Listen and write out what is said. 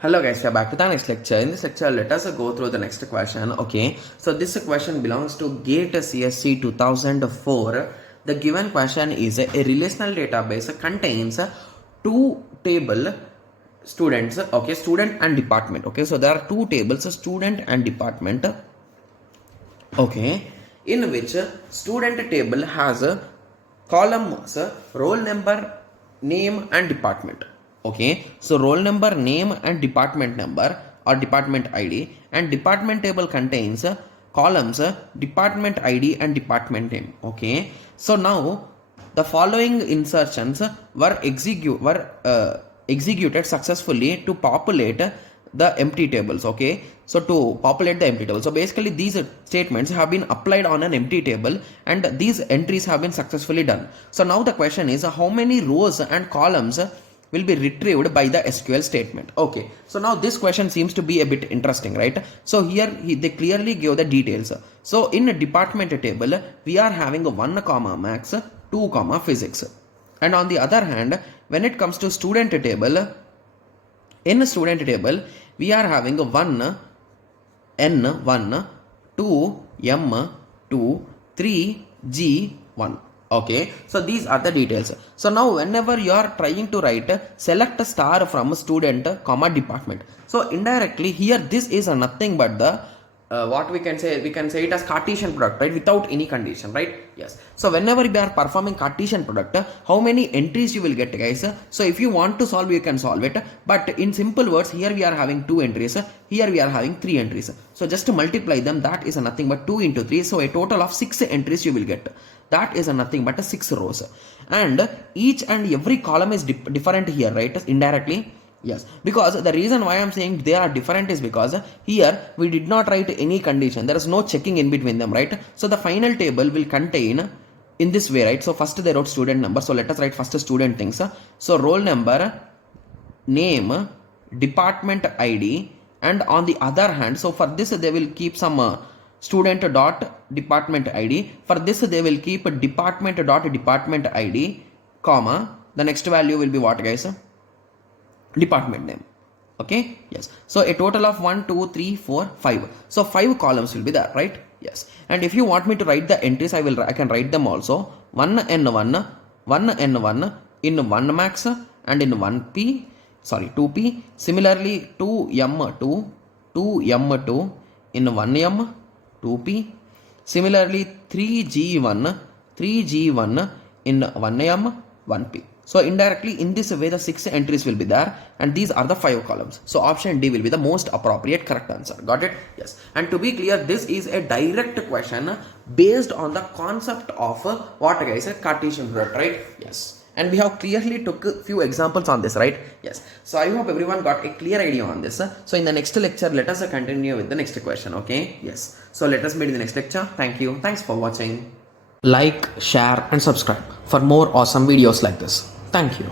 Hello guys, we are back to the next lecture. In this lecture, let us go through the next question. Okay, so this question belongs to GATE CSC 2004. The given question is a relational database contains two table students. Okay, student and department. Okay, so there are two tables, student and department. Okay, in which student table has a columns, roll number, name and department. Okay, so roll number, name and department number or department ID, and department table contains columns, department ID and department name. Okay, so now the following insertions were executed successfully to populate the empty tables. Okay, so to populate the empty table, so basically these statements have been applied on an empty table and these entries have been successfully done. So now the question is, how many rows and columns will be retrieved by the SQL statement? Okay, so now this question seems to be a bit interesting, right? So here they clearly give the details. So in a department table we are having 1 comma max, 2 comma physics, and on the other hand when it comes to student table, in student table we are having 1 N1, 2 M2, 3 G1. Okay, so these are the details. So now whenever you are trying to write, select a star from student comma department. So indirectly here this is nothing but the what we can say it as Cartesian product, right, without any condition, right? Yes, so whenever we are performing Cartesian product, how many entries you will get, guys? So if you want to solve, you can solve it, but in simple words, here we are having 2 entries, here we are having 3 entries. So just to multiply them, that is nothing but 2 into 3, so a total of 6 entries you will get. That is nothing but 6 rows, and each and every column is different here, right? Indirectly, yes, because the reason why I am saying they are different is because here we did not write any condition. There is no checking in between them, right? So the final table will contain in this way, right? So first they wrote student number. So let us write first student things. So roll number, name, department ID, and on the other hand, so for this they will keep some student dot department ID. For this they will keep department dot department ID, comma, the next value will be what, guys? Department name. Okay, yes, so a total of 1 2 3 4 5, so 5 columns will be there, right? Yes, and if you want me to write the entries, I can write them also. 1n1, 1n1 in 1 max and in 1p, sorry 2p. Similarly 2m2, 2m2 in 1m, 2p. Similarly 3g1, 3g1 in 1m, 1p. So indirectly in this way the 6 entries will be there, and these are the 5 columns. So option D will be the most appropriate correct answer. Got it? Yes. And to be clear, this is a direct question based on the concept of what, guys? A Cartesian product, right? Yes. And we have clearly took a few examples on this, right? Yes. So I hope everyone got a clear idea on this. So in the next lecture, let us continue with the next question. Okay? Yes. So let us meet in the next lecture. Thank you. Thanks for watching. Like, share and subscribe for more awesome videos like this. Thank you.